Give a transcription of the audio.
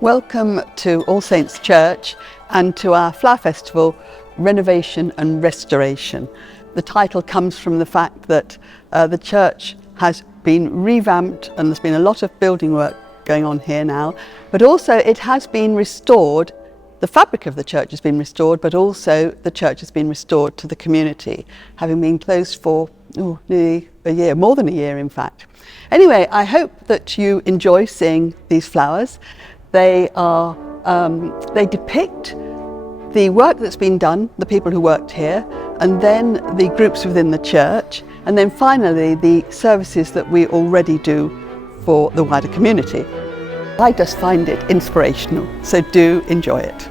Welcome to All Saints Church and to our flower festival, Renovation and Restoration. The title comes from the fact that the church has been revamped and there's been a lot of building work going on here now, but also it has been restored. The fabric of the church has been restored, but also the church has been restored to the community, having been closed for nearly a year, more than a year in fact. Anyway, I hope that you enjoy seeing these flowers. They depict the work that's been done, the people who worked here, and then the groups within the church, and then finally the services that we already do for the wider community. I just find it inspirational, so do enjoy it.